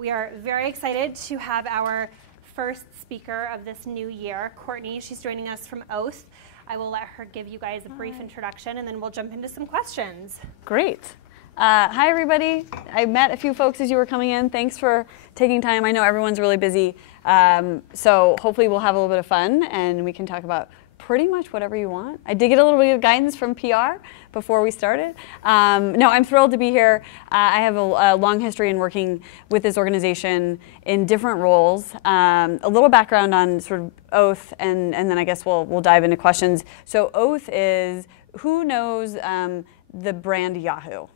We are very excited to have our first speaker of this new year, Courtney. She's joining us from Oath. I will let her give you guys a brief introduction, and then we'll jump into some questions. Great. Hi, everybody. I met a few folks as you were coming in. Thanks for taking time. I know everyone's really busy, so hopefully we'll have a little bit of fun, and we can talk about pretty much whatever you want. I did get a little bit of guidance from PR before we started. No, I'm thrilled to be here. I have a long history in working with this organization in different roles. A little background on sort of Oath, and then I guess we'll dive into questions. So Oath is, who knows the brand Yahoo?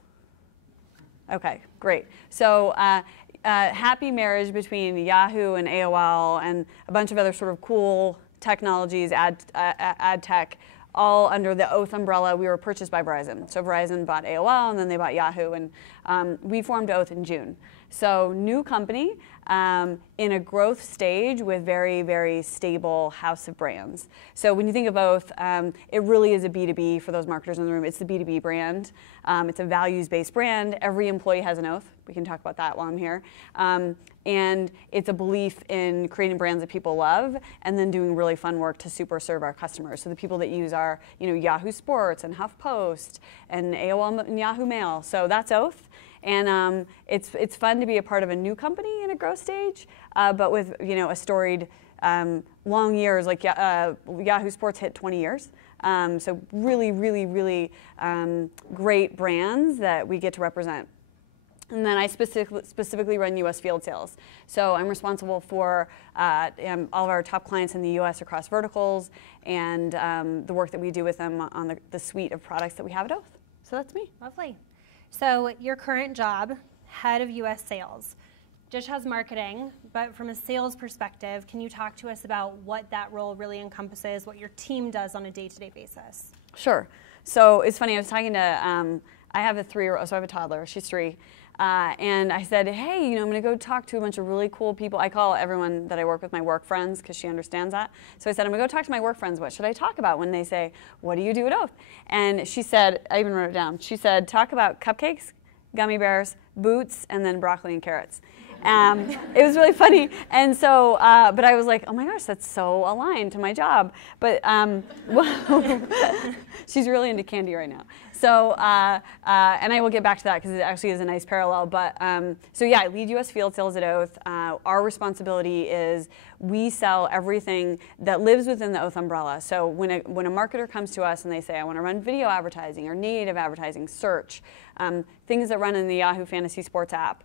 Okay, great. So happy marriage between Yahoo and AOL and a bunch of other sort of cool technologies, ad tech, all under the Oath umbrella. We were purchased by Verizon. So Verizon bought AOL, and then they bought Yahoo, and we formed Oath in June. So new company in a growth stage with very, very stable house of brands. So when you think of Oath, it really is a B2B for those marketers in the room. It's the B2B brand. It's a values-based brand. Every employee has an oath. We can talk about that while I'm here. And it's a belief in creating brands that people love and then doing really fun work to super serve our customers. So the people that use our Yahoo Sports and HuffPost and AOL and Yahoo Mail. So that's Oath. And it's fun to be a part of a new company in a growth stage, but with a storied long years. Like Yahoo Sports hit 20 years. So really, really, really great brands that we get to represent. And then I specifically run U.S. field sales. So I'm responsible for all of our top clients in the U.S. across verticals and the work that we do with them on the suite of products that we have at Oath. So that's me. Lovely. So your current job, head of U.S. sales. Dish has marketing, but from a sales perspective, can you talk to us about what that role really encompasses, what your team does on a day-to-day basis? Sure. So it's funny, I was talking to, I have a 3-year-old, so I have a toddler, she's 3. And I said, hey, I'm going to go talk to a bunch of really cool people. I call everyone that I work with my work friends because she understands that. So I said, I'm going to go talk to my work friends. What should I talk about when they say, what do you do at Oath? And she said, I even wrote it down. She said, talk about cupcakes, gummy bears, boots, and then broccoli and carrots. It was really funny. And so, but I was like, oh my gosh, that's so aligned to my job. But she's really into candy right now. So, and I will get back to that because it actually is a nice parallel. But so yeah, I lead U.S. field sales at Oath. Our responsibility is we sell everything that lives within the Oath umbrella. So when a marketer comes to us and they say, I want to run video advertising or native advertising, search, things that run in the Yahoo Fantasy Sports app,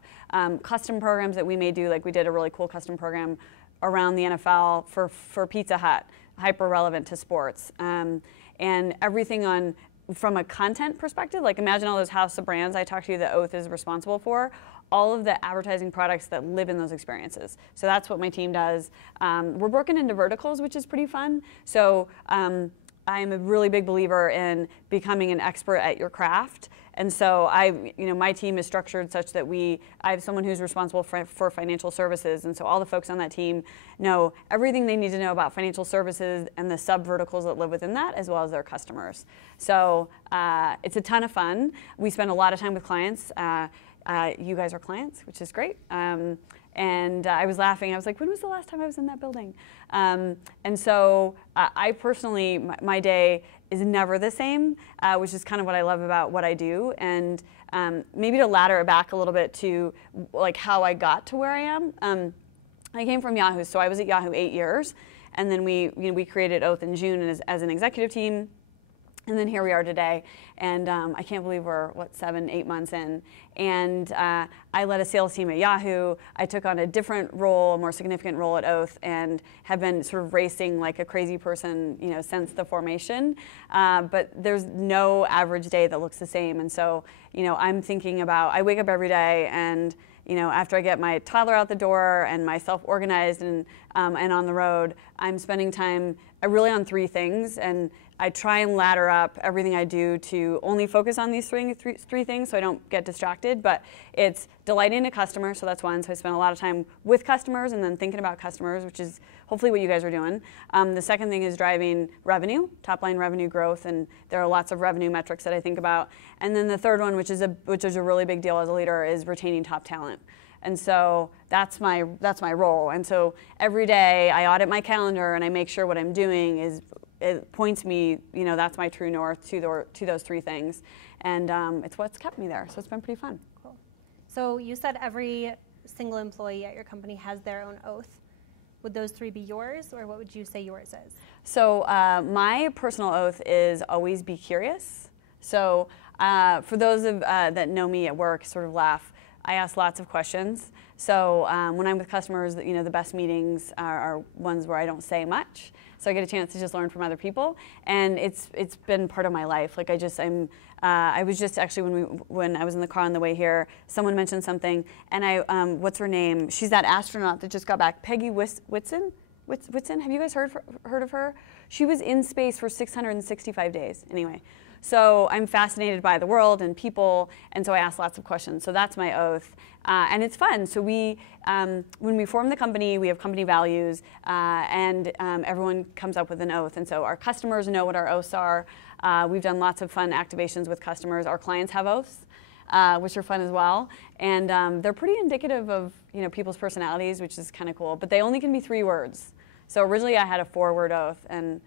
custom programs that we may do, like we did a really cool custom program around the NFL for Pizza Hut, hyper relevant to sports, and everything from a content perspective, like imagine all those house of brands I talked to you that Oath is responsible for, all of the advertising products that live in those experiences. So that's what my team does. We're broken into verticals, which is pretty fun. So I'm a really big believer in becoming an expert at your craft. And so my team is structured such that I have someone who's responsible for financial services. And so all the folks on that team know everything they need to know about financial services and the sub-verticals that live within that, as well as their customers. So it's a ton of fun. We spend a lot of time with clients. You guys are clients, which is great. And I was laughing. I was like, when was the last time I was in that building? And so I personally, my day is never the same, which is kind of what I love about what I do. And maybe to ladder it back a little bit to like how I got to where I am. I came from Yahoo, so I was at Yahoo 8 years. And then we created Oath in June as an executive team. And then here we are today, and I can't believe we're, 7, 8 months in. And I led a sales team at Yahoo. I took on a different role, a more significant role at Oath, and have been sort of racing like a crazy person, since the formation. But there's no average day that looks the same. And so, I'm thinking about, I wake up every day and, after I get my toddler out the door and myself organized and on the road, I'm spending time really on 3 things. And I try and ladder up everything I do to only focus on these three things so I don't get distracted. But it's delighting a customer, so that's one. So I spend a lot of time with customers and then thinking about customers, which is hopefully what you guys are doing. The second thing is driving revenue, top line revenue growth, and there are lots of revenue metrics that I think about. And then the third one, which is a really big deal as a leader, is retaining top talent. And so that's my role. And so every day I audit my calendar and I make sure what I'm doing it points me, that's my true north to those three things. And it's what's kept me there. So it's been pretty fun. Cool. So you said every single employee at your company has their own oath. Would those three be yours, or what would you say yours is? So my personal oath is always be curious. So for those that know me at work, sort of laugh, I ask lots of questions. So when I'm with customers, the best meetings are ones where I don't say much. So I get a chance to just learn from other people, and it's been part of my life. Like I was just actually when I was in the car on the way here, someone mentioned something, and what's her name? She's that astronaut that just got back, Peggy Whitson. Have you guys heard of her? She was in space for 665 days. Anyway. So I'm fascinated by the world and people, and so I ask lots of questions. So that's my oath, and it's fun. So when we form the company, we have company values, and everyone comes up with an oath. And so our customers know what our oaths are. We've done lots of fun activations with customers. Our clients have oaths, which are fun as well, and they're pretty indicative of people's personalities, which is kind of cool. But they only can be 3 words. So originally I had a 4-word oath, and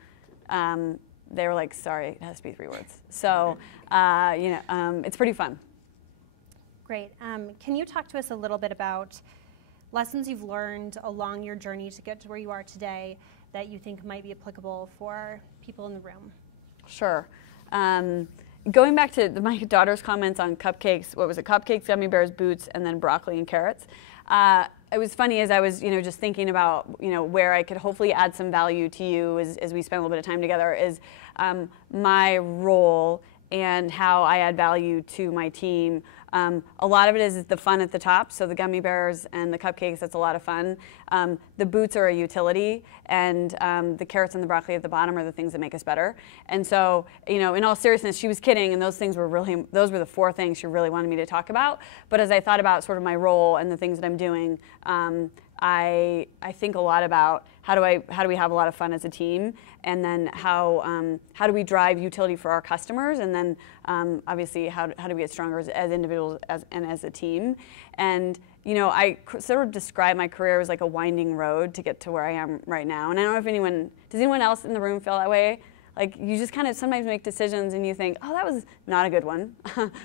they were like, sorry, it has to be 3 words. So, it's pretty fun. Great. Can you talk to us a little bit about lessons you've learned along your journey to get to where you are today that you think might be applicable for people in the room? Sure. Going back to my daughter's comments on cupcakes, what was it? Cupcakes, gummy bears, boots, and then broccoli and carrots. It was funny as I was, just thinking about, where I could hopefully add some value to you as we spend a little bit of time together is my role and how I add value to my team. A lot of it is the fun at the top, so the gummy bears and the cupcakes, that's a lot of fun. The boots are a utility, and the carrots and the broccoli at the bottom are the things that make us better. And so, in all seriousness, she was kidding, and those were the 4 things she really wanted me to talk about. But as I thought about sort of my role and the things that I'm doing, I think a lot about how do we have a lot of fun as a team, and then how do we drive utility for our customers, and then obviously how do we get stronger as individuals and as a team. And I sort of describe my career as like a winding road to get to where I am right now. And I don't know if does anyone else in the room feel that way? Like you just kind of sometimes make decisions and you think, oh, that was not a good one.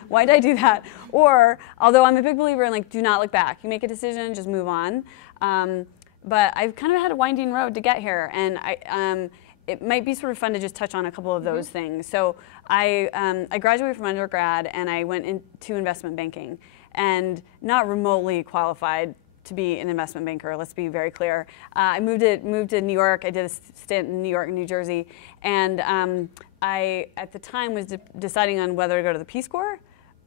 Why did I do that? Or, although I'm a big believer in do not look back. You make a decision, just move on. But I've kind of had a winding road to get here, and it might be sort of fun to just touch on a couple of those things. So I graduated from undergrad and I went into investment banking, and not remotely qualified to be an investment banker. Let's be very clear. I moved to New York. I did a stint in New York and New Jersey, and I at the time was deciding on whether to go to the Peace Corps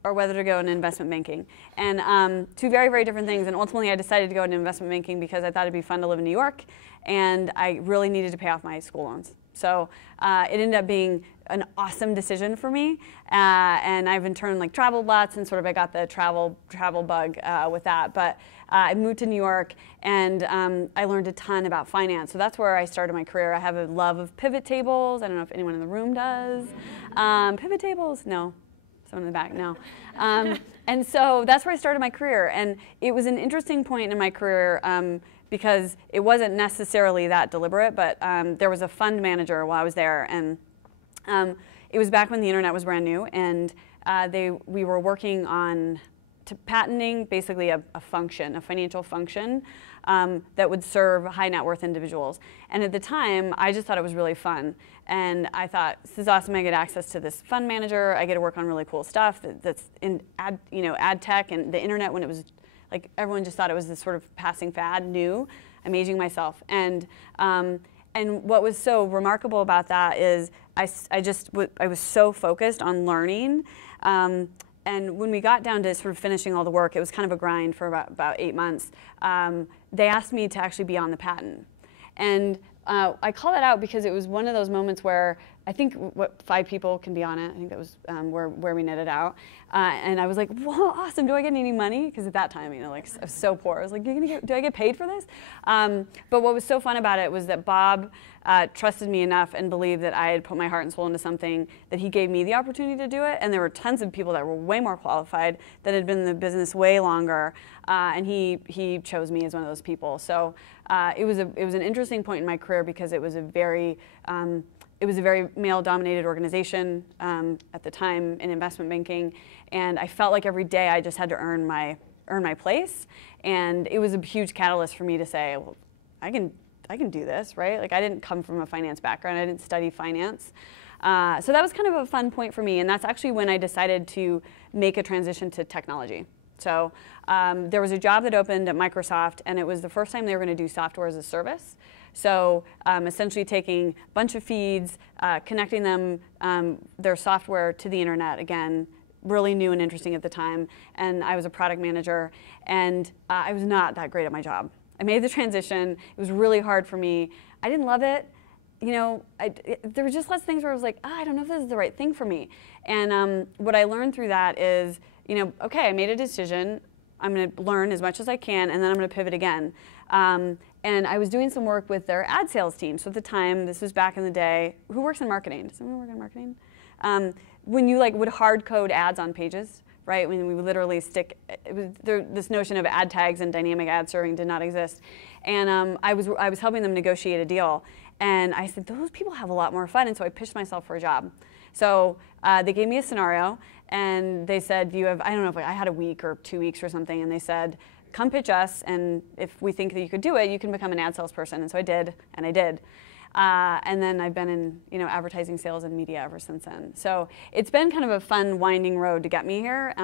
or whether to go into investment banking. And 2 very, very different things. And ultimately I decided to go into investment banking because I thought it'd be fun to live in New York, and I really needed to pay off my school loans. So it ended up being an awesome decision for me. And I've in turn traveled lots, and sort of I got the travel bug with that. But I moved to New York, and I learned a ton about finance. So that's where I started my career. I have a love of pivot tables. I don't know if anyone in the room does. Pivot tables? No. Someone in the back, no. And so that's where I started my career. And it was an interesting point in my career because it wasn't necessarily that deliberate, but there was a fund manager while I was there. And it was back when the internet was brand new. And we were working on patenting basically a function, a financial function that would serve high net worth individuals. And at the time, I just thought it was really fun. And I thought, this is awesome. I get access to this fund manager. I get to work on really cool stuff that's in ad tech and the internet, when it was everyone just thought it was this sort of passing fad, new. I'm aging myself. And what was so remarkable about that is I was so focused on learning. And when we got down to sort of finishing all the work, it was kind of a grind for about 8 months. They asked me to actually be on the patent. And I call that out because it was one of those moments where I think 5 people can be on it. I think that was where we netted out. And I was like, whoa, awesome. Do I get any money? Because at that time, like I was so poor. I was like, do I get paid for this? But what was so fun about it was that Bob trusted me enough and believed that I had put my heart and soul into something, that he gave me the opportunity to do it. And there were tons of people that were way more qualified, that had been in the business way longer. And he chose me as one of those people. So it was an interesting point in my career, because it was a very male-dominated organization at the time in investment banking, and I felt like every day I just had to earn my place. And it was a huge catalyst for me to say, well, I can do this, right? Like, I didn't come from a finance background. I didn't study finance. So that was kind of a fun point for me, and that's actually when I decided to make a transition to technology. So there was a job that opened at Microsoft, and it was the first time they were going to do software as a service. So essentially taking a bunch of feeds, connecting them, their software to the internet, again, really new and interesting at the time. And I was a product manager, and I was not that great at my job. I made the transition. It was really hard for me. I didn't love it. There were just lots of things where I was like, I don't know if this is the right thing for me. And what I learned through that is, okay, I made a decision. I'm going to learn as much as I can, and then I'm going to pivot again. And I was doing some work with their ad sales team. So at the time, this was back in the day. Who works in marketing? Does someone work in marketing? When you would hard code ads on pages, right? When we would literally stick, this notion of ad tags and dynamic ad serving did not exist. And I was helping them negotiate a deal. And I said, those people have a lot more fun. And so I pitched myself for a job. So they gave me a scenario, and they said, I don't know if I had a week or 2 weeks or something, and they said, come pitch us, and if we think that you could do it, you can become an ad salesperson. And so I did, and I did. And then I've been in advertising sales and media ever since then. So it's been kind of a fun, winding road to get me here.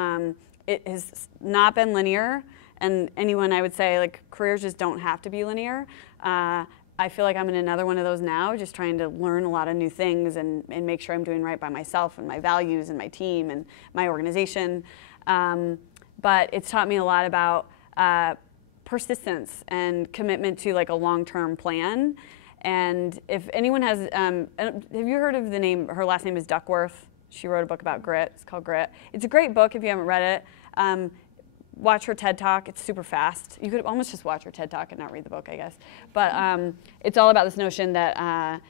It has not been linear, and I would say, careers just don't have to be linear. I feel like I'm in another one of those now, just trying to learn a lot of new things and make sure I'm doing right by myself and my values and my team and my organization. But it's taught me a lot about persistence and commitment to a long-term plan. And if anyone has, have you heard of the name, her last name is Duckworth. She wrote a book about grit. It's called Grit. It's a great book if you haven't read it. Watch her TED Talk. It's super fast. You could almost just watch her TED Talk and not read the book, I guess. But it's all about this notion that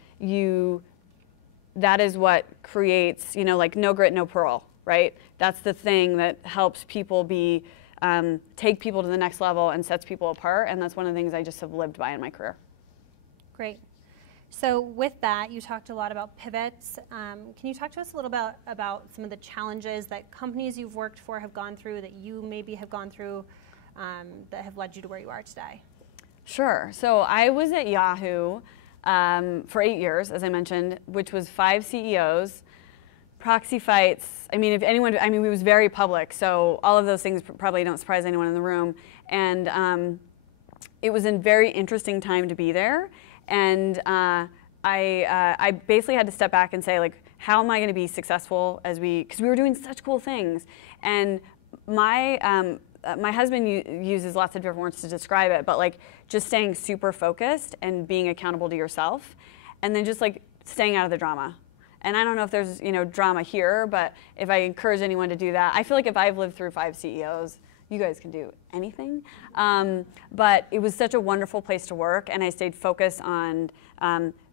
that is what creates, no grit, no pearl, right? That's the thing that helps people take people to the next level and sets people apart. And that's one of the things I just have lived by in my career. Great. So with that, you talked a lot about pivots. Can you talk to us a little bit about some of the challenges that companies you've worked for have gone through, that you maybe have gone through, that have led you to where you are today? Sure. So I was at Yahoo for 8 years, as I mentioned, which was 5 CEOs, proxy fights. It was very public, so all of those things probably don't surprise anyone in the room. And it was a very interesting time to be there. And I basically had to step back and say, how am I going to be successful because we were doing such cool things. And my husband uses lots of different words to describe it, but just staying super focused and being accountable to yourself, and then just staying out of the drama. And I don't know if there's drama here, but if I encourage anyone to do that, I feel like if I've lived through 5 CEOs, you guys can do anything. But it was such a wonderful place to work, and I stayed focused on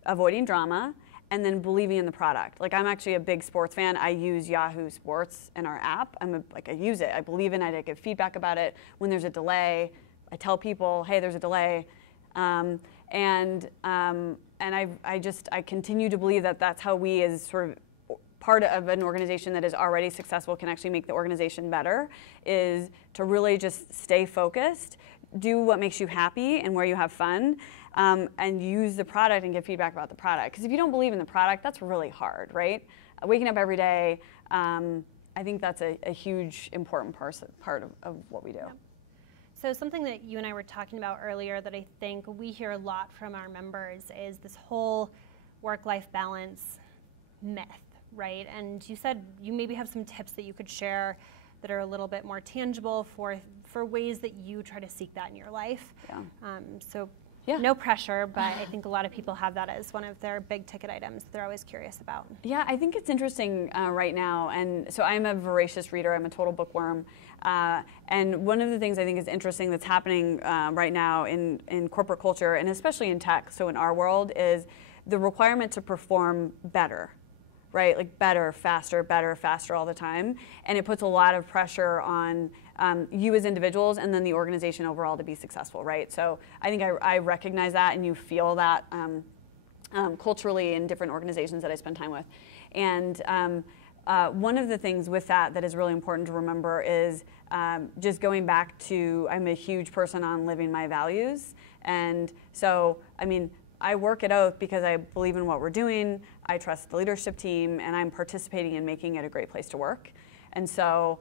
avoiding drama and then believing in the product. I'm actually a big sports fan. I use Yahoo Sports in our app. I use it. I believe in it. I give feedback about it. When there's a delay, I tell people, hey, there's a delay. And I continue to believe that that's how we, as sort of part of an organization that is already successful, can actually make the organization better, is to really just stay focused, do what makes you happy and where you have fun, and use the product and give feedback about the product. Because if you don't believe in the product, that's really hard, right? Waking up every day, I think that's a huge, important part of what we do. Yeah. So something that you and I were talking about earlier that I think we hear a lot from our members is this whole work-life balance myth, right? And you said you maybe have some tips that you could share that are a little bit more tangible for ways that you try to seek that in your life. Yeah. So Yeah. No pressure, but I think a lot of people have that as one of their big ticket items they're always curious about. Yeah, I think it's interesting right now. And so I'm a voracious reader. I'm a total bookworm. And one of the things I think is interesting that's happening right now in corporate culture, and especially in tech, so in our world, is the requirement to perform better, right? Like better, faster all the time. And it puts a lot of pressure on you as individuals and then the organization overall to be successful, right? So I think I recognize that, and you feel that culturally in different organizations that I spend time with. And one of the things with that is really important to remember is just going back to, I'm a huge person on living my values. And so, I mean, I work at Oath because I believe in what we're doing, I trust the leadership team, and I'm participating in making it a great place to work. And so,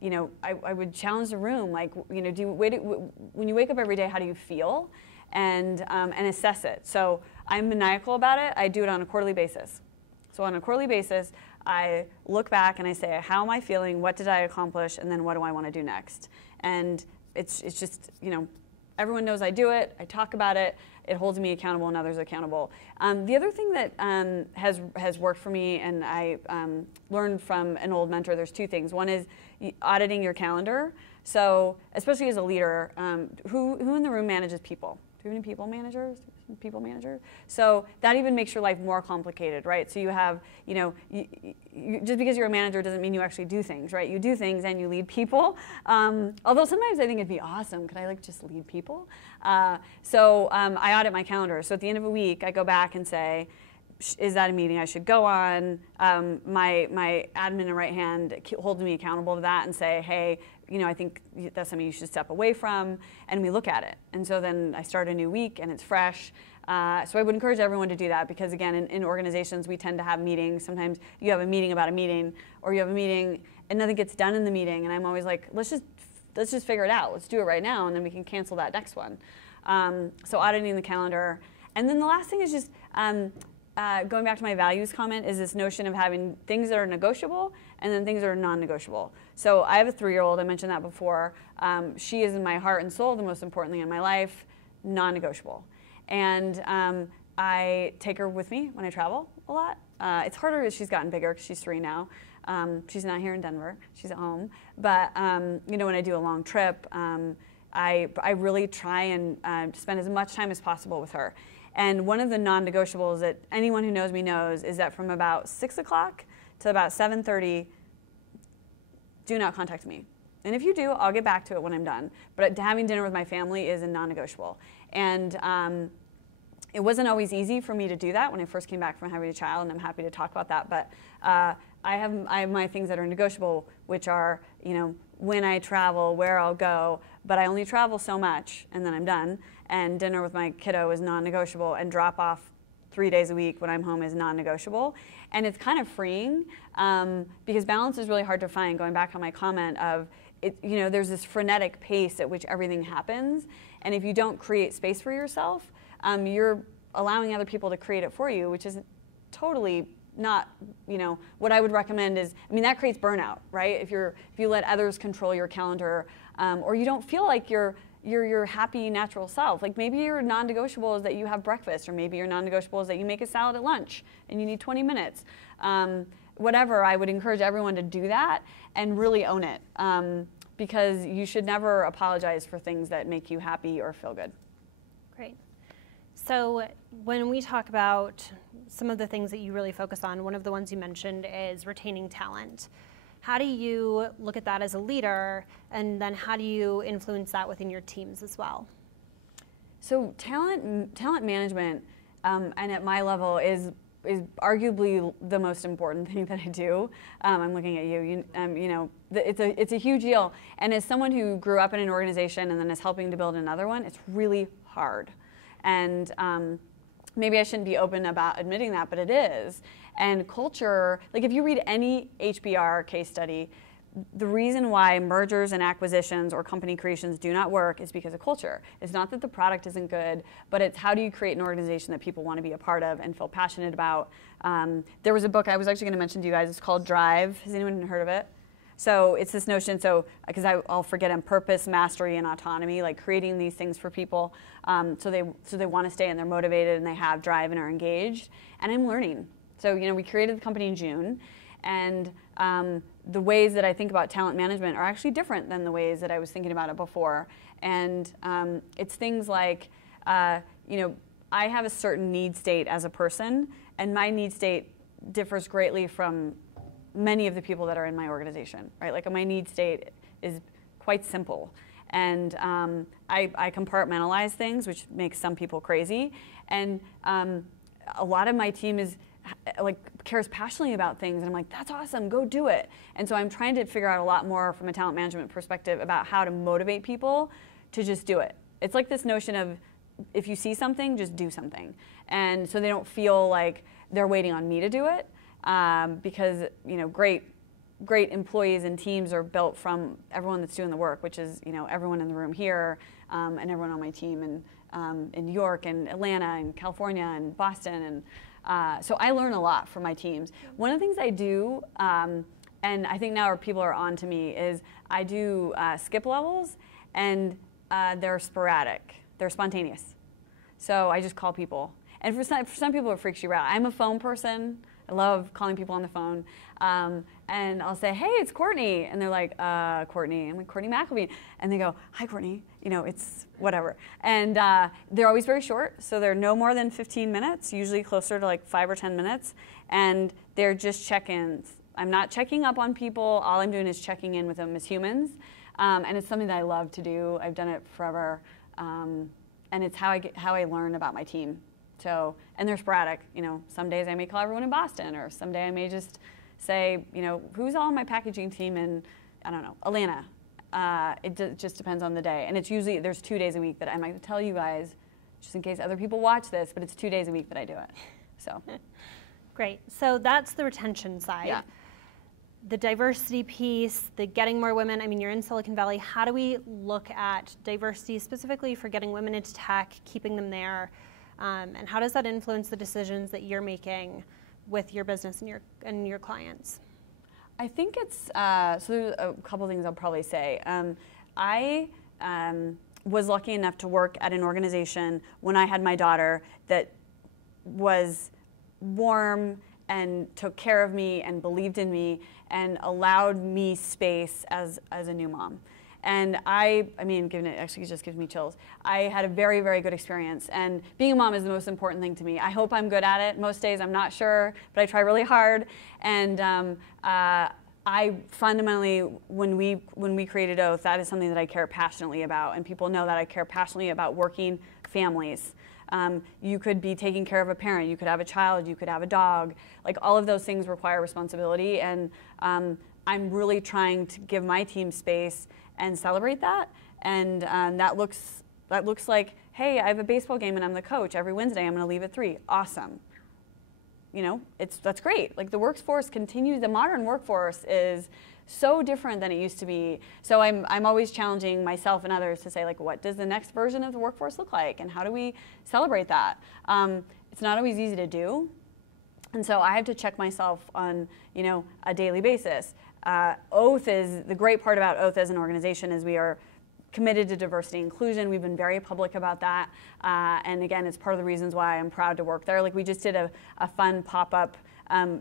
you know, I would challenge the room, like, you know, when you wake up every day, how do you feel? And assess it. So I'm maniacal about it. I do it on a quarterly basis. So on a quarterly basis, I look back and I say, how am I feeling? What did I accomplish? And then what do I want to do next? And it's just, you know, everyone knows I do it. I talk about it. It holds me accountable and others accountable. The other thing that has worked for me, and I learned from an old mentor, there's two things. One is auditing your calendar. So especially as a leader, who in the room manages people? Do you have any people managers? So that even makes your life more complicated, right? So you have, you know, just because you're a manager doesn't mean you actually do things, right? You do things and you lead people. Although sometimes I think it'd be awesome. Could I like just lead people? So I audit my calendar. So at the end of a week, I go back and say, is that a meeting I should go on? My admin and right hand holds me accountable to that and say, hey, you know, I think that's something you should step away from, and we look at it. And so then I start a new week and it's fresh. So I would encourage everyone to do that because, again, in organizations we tend to have meetings. Sometimes you have a meeting about a meeting, or you have a meeting and nothing gets done in the meeting, and I'm always like, let's just figure it out. Let's do it right now, and then we can cancel that next one. So auditing the calendar. And then the last thing is just going back to my values comment, is this notion of having things that are negotiable and then things that are non-negotiable. So I have a 3-year-old, I mentioned that before. She is in my heart and soul, the most important thing in my life, non-negotiable. And I take her with me when I travel a lot. It's harder as she's gotten bigger because she's 3 now. She's not here in Denver, she's at home. But you know, when I do a long trip, I really try and spend as much time as possible with her. And one of the non-negotiables that anyone who knows me knows is that from about 6 o'clock to about 7:30, do not contact me. And if you do, I'll get back to it when I'm done. But having dinner with my family is a non-negotiable. And it wasn't always easy for me to do that when I first came back from having a child, and I'm happy to talk about that. But I have my things that are negotiable, which are, you know, when I travel, where I'll go, but I only travel so much, and then I'm done. And dinner with my kiddo is non-negotiable, and drop off 3 days a week when I'm home is non-negotiable. And it's kind of freeing because balance is really hard to find. Going back on my comment of, you know, there's this frenetic pace at which everything happens, and if you don't create space for yourself, you're allowing other people to create it for you, which is totally not, you know, what I would recommend is, I mean, that creates burnout, right? If you let others control your calendar, or you don't feel like you're your happy natural self. Like maybe your non-negotiable is that you have breakfast, or maybe your non-negotiable is that you make a salad at lunch and you need 20 minutes. Whatever, I would encourage everyone to do that and really own it, because you should never apologize for things that make you happy or feel good. Great. So when we talk about some of the things that you really focus on, one of the ones you mentioned is retaining talent. How do you look at that as a leader, and then how do you influence that within your teams as well? So talent management, and at my level, is arguably the most important thing that I do. I'm looking at you. You know, it's a huge deal. And as someone who grew up in an organization and then is helping to build another one, it's really hard. And maybe I shouldn't be open about admitting that, but it is. And culture, like if you read any HBR case study, the reason why mergers and acquisitions or company creations do not work is because of culture. It's not that the product isn't good, but it's how do you create an organization that people want to be a part of and feel passionate about. There was a book I was actually going to mention to you guys. It's called Drive. Has anyone heard of it? So it's this notion, so because I'll forget on purpose, mastery, and autonomy, like creating these things for people, so they want to stay and they're motivated and they have drive and are engaged. And I'm learning. So we created the company in June, and the ways that I think about talent management are actually different than the ways that I was thinking about it before. And it's things like, I have a certain need state as a person, and my need state differs greatly from many of the people that are in my organization, right? Like my need state is quite simple. And I compartmentalize things, which makes some people crazy. And a lot of my team cares passionately about things, and I'm like, that's awesome, go do it. And so I'm trying to figure out a lot more from a talent management perspective about how to motivate people to just do it. It's like this notion of, if you see something, just do something. And so they don't feel like they're waiting on me to do it, because great employees and teams are built from everyone that's doing the work, which is everyone in the room here, and everyone on my team in New York and Atlanta and California and Boston. And so I learn a lot from my teams. One of the things I do, and I think now people are on to me, is I do skip levels, and they're sporadic. They're spontaneous. So I just call people. And for some people, it freaks you out. I'm a phone person. I love calling people on the phone. And I'll say, hey, it's Courtney. And they're like, Courtney. I'm like, Courtney McKlveen. And they go, hi, Courtney. It's whatever. And they're always very short. So they're no more than 15 minutes, usually closer to like 5 or 10 minutes. And they're just check-ins. I'm not checking up on people. All I'm doing is checking in with them as humans. And it's something that I love to do. I've done it forever. And it's how I learn about my team. So, and they're sporadic. Some days I may call everyone in Boston, or someday I may just say, who's all on my packaging team in, I don't know, Atlanta. It just depends on the day. And it's usually, there's 2 days a week that I might tell you guys, just in case other people watch this, but it's 2 days a week that I do it. So. Great. So that's the retention side. Yeah. The diversity piece, the getting more women. I mean, you're in Silicon Valley. How do we look at diversity specifically for getting women into tech, keeping them there? And how does that influence the decisions that you're making with your business and your clients? I think it's, so there's a couple things I'll probably say. I was lucky enough to work at an organization when I had my daughter that was warm and took care of me and believed in me and allowed me space as a new mom. And I mean, it actually just gives me chills. I had a very, very good experience. And being a mom is the most important thing to me. I hope I'm good at it. Most days I'm not sure, but I try really hard. And I fundamentally, when we created Oath, that is something that I care passionately about. And people know that I care passionately about working families. You could be taking care of a parent. You could have a child. You could have a dog. Like, all of those things require responsibility. And I'm really trying to give my team space and celebrate that. And that looks like, hey, I have a baseball game and I'm the coach. Every Wednesday I'm going to leave at 3. Awesome. That's great. Like, the workforce continues. The modern workforce is so different than it used to be. So I'm always challenging myself and others to say, like, what does the next version of the workforce look like, and how do we celebrate that? It's not always easy to do. And so I have to check myself on, a daily basis. Oath is, the great part about Oath as an organization is we are committed to diversity and inclusion. We've been very public about that. And again, it's part of the reasons why I'm proud to work there. Like, we just did a fun pop-up,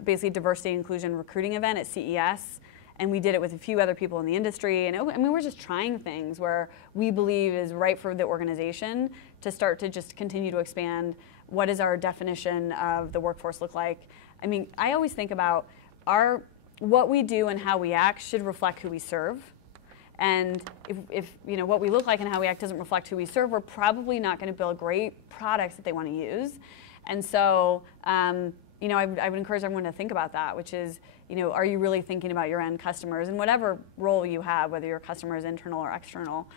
basically diversity and inclusion recruiting event at CES. And we did it with a few other people in the industry. And we're just trying things where we believe is right for the organization to start to just continue to expand. What does our definition of the workforce look like? I mean, I always think about what we do and how we act should reflect who we serve. And if what we look like and how we act doesn't reflect who we serve, we're probably not going to build great products that they want to use. And so, I would encourage everyone to think about that, which is, are you really thinking about your end customers in whatever role you have, whether your customer is internal or external?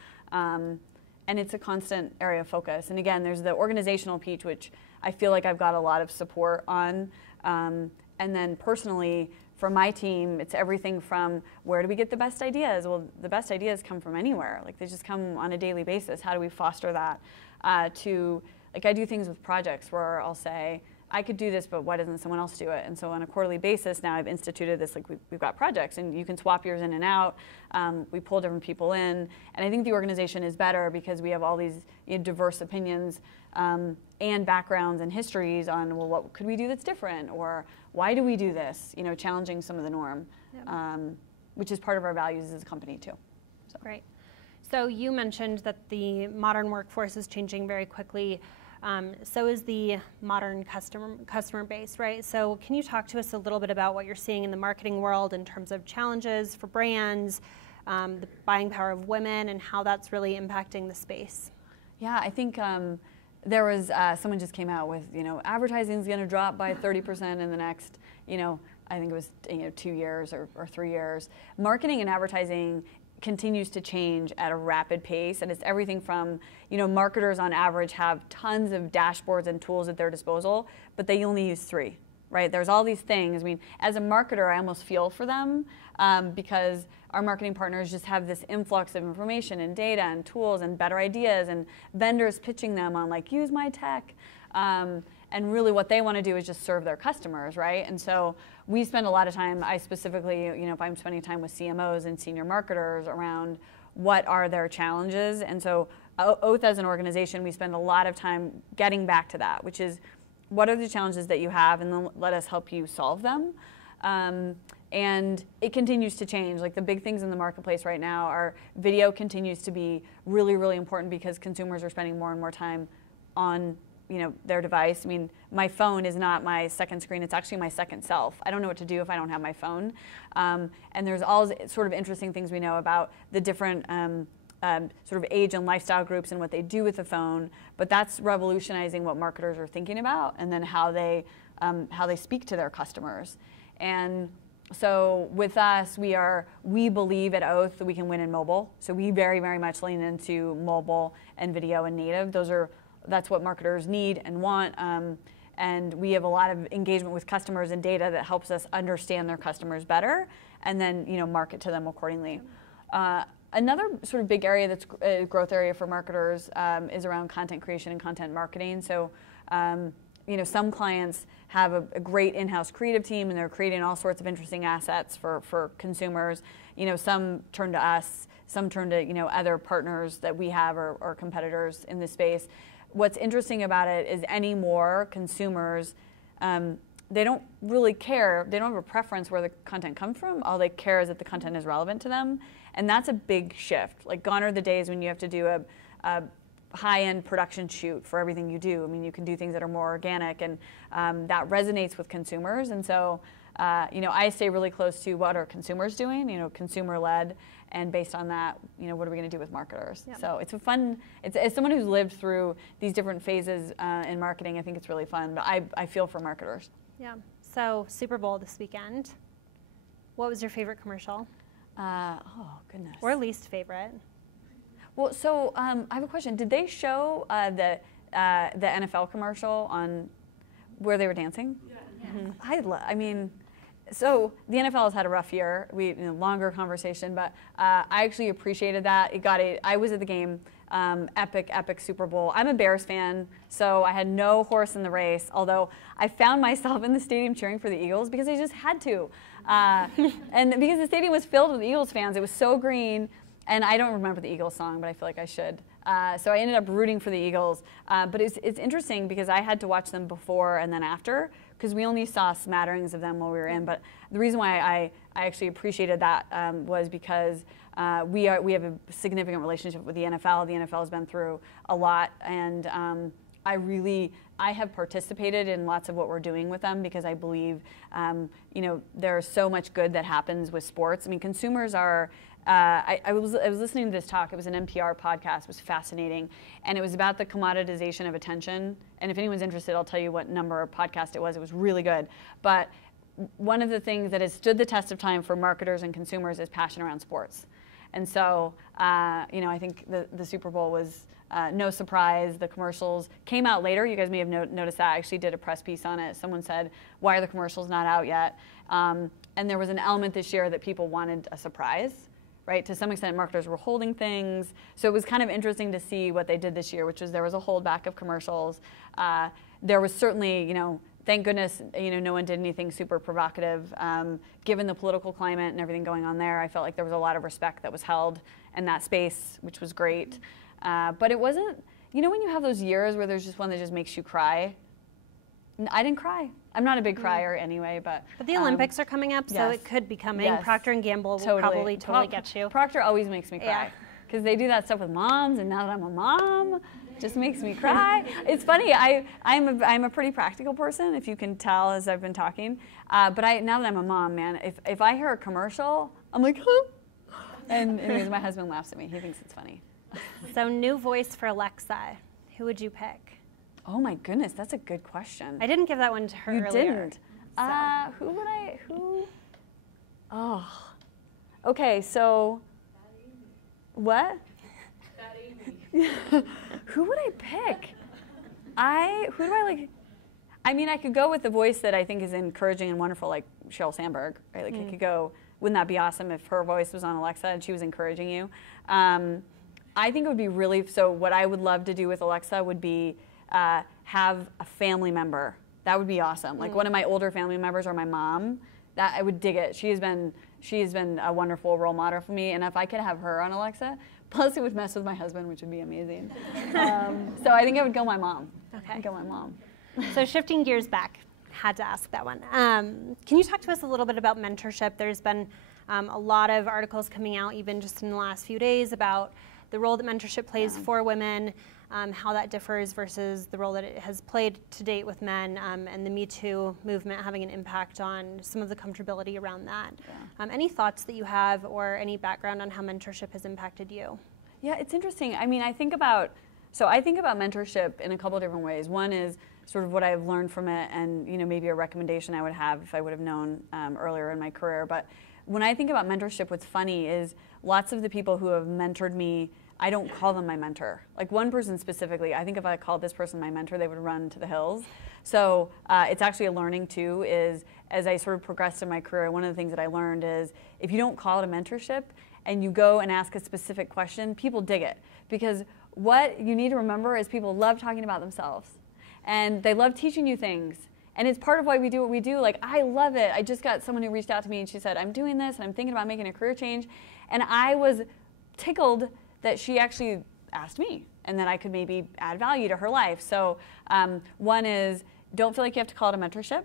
And it's a constant area of focus. And again, there's the organizational piece, which I feel like I've got a lot of support on. And then personally, for my team, it's everything from where do we get the best ideas? Well, the best ideas come from anywhere. Like, they just come on a daily basis. How do we foster that? To, like, I do things with projects where I'll say, I could do this, but why doesn't someone else do it? And so on a quarterly basis now I've instituted this, like we've got projects and you can swap yours in and out. We pull different people in. And I think the organization is better because we have all these diverse opinions and backgrounds and histories on, well, what could we do that's different? Or why do we do this? Challenging some of the norm, which is part of our values as a company too. So. Great. So you mentioned that the modern workforce is changing very quickly. So is the modern customer base, right? So can you talk to us a little bit about what you're seeing in the marketing world in terms of challenges for brands, the buying power of women, and how that's really impacting the space? Yeah, I think there was someone just came out with, advertising is going to drop by 30% in the next, I think it was 2 years or 3 years. Marketing and advertising continues to change at a rapid pace, and it's everything from, marketers on average have tons of dashboards and tools at their disposal, but they only use 3, right? There's all these things. I mean, as a marketer, I almost feel for them because our marketing partners just have this influx of information and data and tools and better ideas and vendors pitching them on like, use my tech. And really what they want to do is just serve their customers, right? And so we spend a lot of time, I specifically, if I'm spending time with CMOs and senior marketers around what are their challenges. And so Oath as an organization, we spend a lot of time getting back to that, which is what are the challenges that you have, and then let us help you solve them. And it continues to change. Like the big things in the marketplace right now are video continues to be really, really important because consumers are spending more and more time on their device. I mean, my phone is not my second screen, it's actually my second self. I don't know what to do if I don't have my phone. And there's all sort of interesting things we know about the different sort of age and lifestyle groups and what they do with the phone, but that's revolutionizing what marketers are thinking about and then how they speak to their customers. And so with us, we believe at Oath that we can win in mobile. So we very, very much lean into mobile and video and native. That's what marketers need and want, and we have a lot of engagement with customers and data that helps us understand their customers better, and then market to them accordingly. Another sort of big area that's a growth area for marketers is around content creation and content marketing. So, some clients have a great in-house creative team, and they're creating all sorts of interesting assets for consumers. Some turn to us, some turn to other partners that we have or competitors in this space. What's interesting about it is anymore consumers, they don't really care. They don't have a preference where the content comes from. All they care is that the content is relevant to them. And that's a big shift. Like gone are the days when you have to do a high-end production shoot for everything you do. I mean, you can do things that are more organic, and that resonates with consumers. And so, I stay really close to what are consumers doing, consumer-led. And based on that, what are we going to do with marketers? Yeah. So it's as someone who's lived through these different phases in marketing, I think it's really fun. But I feel for marketers. Yeah. So Super Bowl this weekend. What was your favorite commercial? Oh, goodness. Or least favorite? Well, so I have a question. Did they show the NFL commercial on where they were dancing? Yeah. I mean, so the NFL has had a rough year. Longer conversation, but I actually appreciated that. I was at the game. Epic Super Bowl. I'm a Bears fan, so I had no horse in the race, although I found myself in the stadium cheering for the Eagles because I just had to. And because the stadium was filled with Eagles fans, it was so green. And I don't remember the Eagles song, but I feel like I should. So I ended up rooting for the Eagles. But it's interesting because I had to watch them before and then after, because we only saw smatterings of them while we were in. But the reason why I actually appreciated that was because we have a significant relationship with the NFL. The NFL has been through a lot, and I have participated in lots of what we're doing with them because I believe there's so much good that happens with sports. I mean, consumers are. I was listening to this talk. It was an NPR podcast. It was fascinating, and it was about the commoditization of attention. And if anyone's interested, I'll tell you what number of podcast it was. It was really good. But one of the things that has stood the test of time for marketers and consumers is passion around sports. And so, I think the Super Bowl was no surprise. The commercials came out later. You guys may have noticed that. I actually did a press piece on it. Someone said, "Why are the commercials not out yet?" And there was an element this year that people wanted a surprise. Right, to some extent, marketers were holding things. So it was kind of interesting to see what they did this year, which was there was a holdback of commercials. There was certainly, thank goodness, no one did anything super provocative. Given the political climate and everything going on there, I felt like there was a lot of respect that was held in that space, which was great. But it wasn't, when you have those years where there's just one that just makes you cry. I didn't cry. I'm not a big crier anyway, but the Olympics are coming up, so it could be coming. Yes. Procter & Gamble will probably get you. Procter always makes me cry because they do that stuff with moms, and now that I'm a mom, it just makes me cry. It's funny. I'm a pretty practical person, if you can tell as I've been talking. But now that I'm a mom, man, if I hear a commercial, I'm like, huh? And anyways, my husband laughs at me. He thinks it's funny. So new voice for Alexa. Who would you pick? Oh my goodness, that's a good question. I didn't give that one to her earlier. You didn't? So. Oh. Okay, so. What? Who would I pick? Who do I like? I mean, I could go with the voice that I think is encouraging and wonderful, like Sheryl Sandberg, right? Like I could go, wouldn't that be awesome if her voice was on Alexa and she was encouraging you? I think it would be what I would love to do with Alexa would be have a family member. That would be awesome. Like one of my older family members or my mom, that I would dig it. She has been a wonderful role model for me, and if I could have her on Alexa, plus it would mess with my husband, which would be amazing. So I think I would go my mom. Okay. I'd go my mom. So shifting gears back, had to ask that one. Can you talk to us a little bit about mentorship? There's been a lot of articles coming out even just in the last few days about the role that mentorship plays for women, how that differs versus the role that it has played to date with men, and the Me Too movement having an impact on some of the comfortability around that. Yeah. Any thoughts that you have or any background on how mentorship has impacted you? Yeah, it's interesting. I mean, I think about mentorship in a couple of different ways. One is sort of what I've learned from it and maybe a recommendation I would have if I would have known earlier in my career. But when I think about mentorship, what's funny is lots of the people who have mentored me, I don't call them my mentor. Like one person specifically, I think if I called this person my mentor, they would run to the hills. So it's actually a learning too, is as I sort of progressed in my career, one of the things that I learned is if you don't call it a mentorship and you go and ask a specific question, people dig it. Because what you need to remember is people love talking about themselves. And they love teaching you things. And it's part of why we do what we do. Like, I love it. I just got someone who reached out to me and she said, I'm doing this and I'm thinking about making a career change. And I was tickled that she actually asked me and that I could maybe add value to her life. So one is, don't feel like you have to call it a mentorship.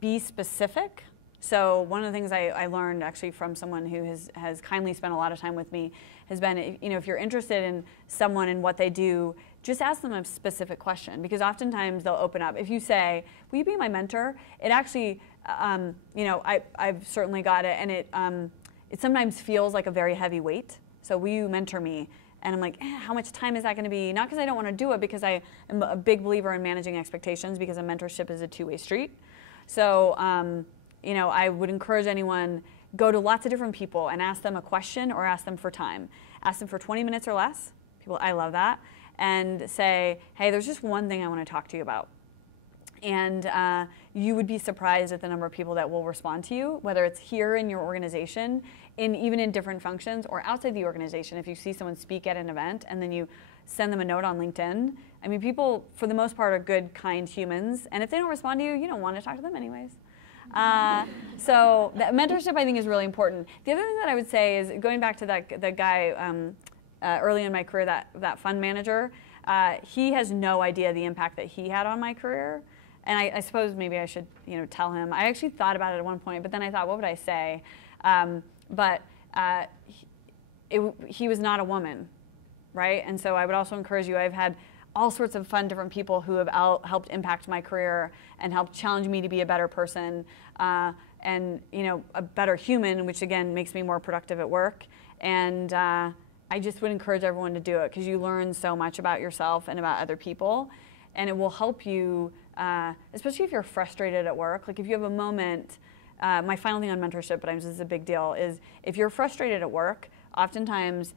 Be specific. So one of the things I learned actually from someone who has kindly spent a lot of time with me has been, if you're interested in someone and what they do, just ask them a specific question, because oftentimes they'll open up. If you say, will you be my mentor? It actually, I've certainly got it, and it sometimes feels like a very heavy weight. So will you mentor me? And I'm like, how much time is that going to be? Not because I don't want to do it, because I am a big believer in managing expectations, because a mentorship is a two-way street. So, I would encourage anyone, go to lots of different people and ask them a question or ask them for time. Ask them for 20 minutes or less. People, I love that. And say, hey, there's just one thing I want to talk to you about. And you would be surprised at the number of people that will respond to you, whether it's here in your organization, even in different functions, or outside the organization. If you see someone speak at an event and then you send them a note on LinkedIn, I mean, people, for the most part, are good, kind humans. And if they don't respond to you, you don't want to talk to them anyways. So that mentorship, I think, is really important. The other thing that I would say is, going back to that guy early in my career, that fund manager, he has no idea the impact that he had on my career. And I suppose maybe I should tell him. I actually thought about it at one point, but then I thought, what would I say? He was not a woman, right? And so I would also encourage you. I've had all sorts of fun different people who have helped impact my career and helped challenge me to be a better person and a better human, which again makes me more productive at work. And I just would encourage everyone to do it, because you learn so much about yourself and about other people, and it will help you, especially if you're frustrated at work. Like if you have a moment, my final thing on mentorship, but this is a big deal, is if you're frustrated at work, oftentimes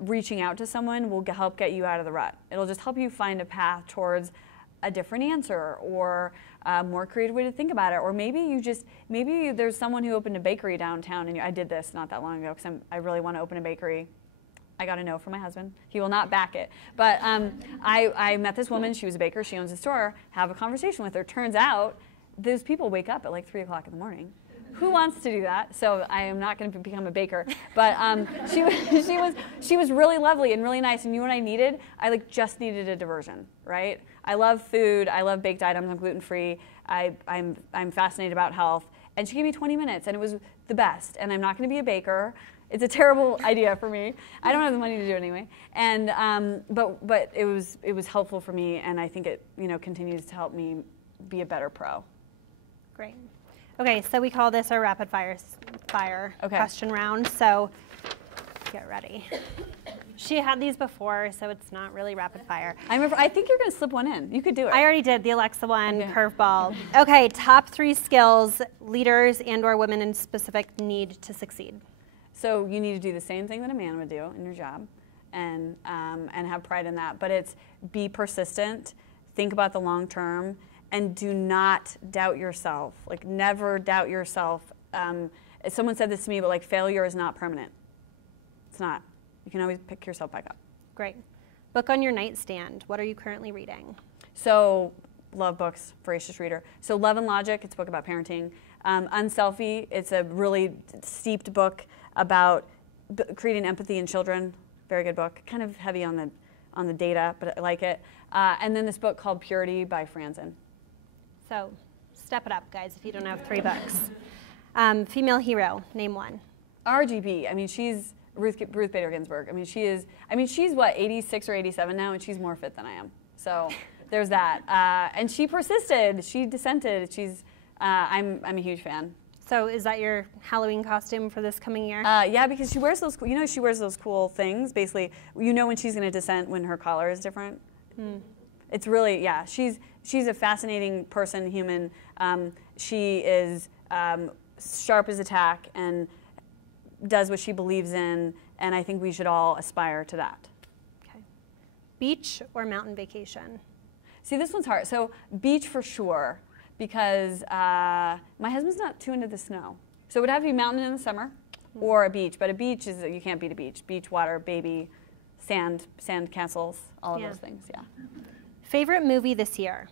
reaching out to someone will help get you out of the rut. It'll just help you find a path towards a different answer or a more creative way to think about it. Or maybe there's someone who opened a bakery downtown, and I did this not that long ago because I really want to open a bakery. I got a no from my husband. He will not back it. But I met this woman. She was a baker. She owns a store. Have a conversation with her. Turns out those people wake up at like 3 o'clock in the morning. Who wants to do that? So I am not going to become a baker. But she was really lovely and really nice. And you know what I needed? I like just needed a diversion, right? I love food. I love baked items. I'm gluten-free. I'm fascinated about health. And she gave me 20 minutes, and it was the best. And I'm not going to be a baker. It's a terrible idea for me. I don't have the money to do it anyway. And but it was helpful for me, and I think it continues to help me be a better pro. Great. Okay, so we call this our rapid fire question round. So get ready. She had these before, so it's not really rapid fire. I think you're going to slip one in. You could do it. I already did the Alexa one, curveball. Okay, top 3 skills leaders and/or women in specific need to succeed. So you need to do the same thing that a man would do in your job, and have pride in that. But it's be persistent, think about the long term, and do not doubt yourself. Like never doubt yourself. Someone said this to me, but like failure is not permanent. It's not. You can always pick yourself back up. Great. Book on your nightstand. What are you currently reading? So love books, voracious reader. So Love and Logic, it's a book about parenting. Unselfie, it's a really steeped book about creating empathy in children. Very good book. Kind of heavy on the data, but I like it. And then this book called Purity by Franzen. So step it up, guys, if you don't have 3 books. Female hero, name one. RGB. I mean, she's Ruth Bader Ginsburg. I mean, she's what, 86 or 87 now, and she's more fit than I am. So there's that. And she persisted. She dissented. I'm a huge fan. So is that your Halloween costume for this coming year? Yeah, because she wears those. She wears those cool things. Basically, when she's going to dissent when her collar is different. It's really, yeah. She's a fascinating person, human. She is sharp as a tack and does what she believes in, and I think we should all aspire to that. Okay. Beach or mountain vacation? See, this one's hard. So beach for sure, because my husband's not too into the snow. So it would have to be mountain in the summer or a beach, but a beach is, you can't beat a beach. Beach, water, baby, sand castles, all of those things, yeah. Favorite movie this year?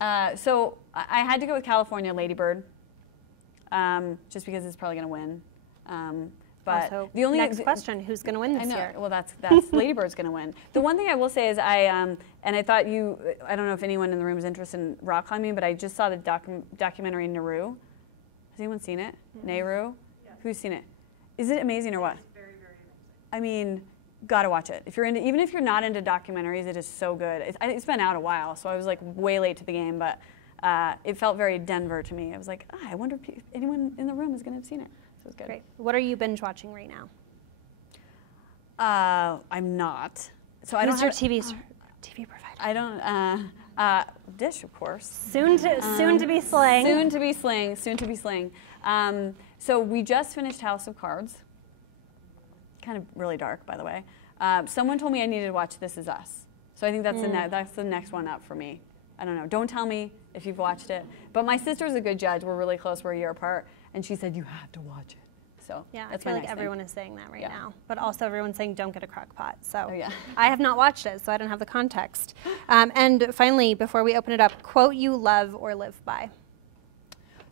So I had to go with California, Lady Bird, just because it's probably going to win. But also, the only next question: who's going to win this year? Well, that's Lady Bird's going to win. The one thing I will say is and I thought I don't know if anyone in the room is interested in rock climbing, but I just saw the documentary Nauru. Has anyone seen it? Nauru? Yes. Who's seen it? Is it amazing or what? It's very, very amazing. I mean, gotta watch it. Even if you're not into documentaries, it is so good. It's been out a while, so I was like way late to the game, but it felt very Denver to me. I was like, I wonder if anyone in the room is going to have seen it. So it was good. Great. What are you binge watching right now? I'm not. So Who's I don't your have TV provider? I don't. Dish, of course. Soon to be Sling. Soon to be Sling. Soon to be Sling. So we just finished House of Cards. Kind of really dark, by the way. Someone told me I needed to watch This Is Us. So I think that's the next one up for me. I don't know. Don't tell me if you've watched it. But my sister's a good judge. We're really close. We're a year apart. And she said, you have to watch it. So yeah, that's I feel like everyone is saying that right now. But also everyone's saying don't get a crock pot. So I have not watched it, so I don't have the context. And finally, before we open it up, quote you love or live by.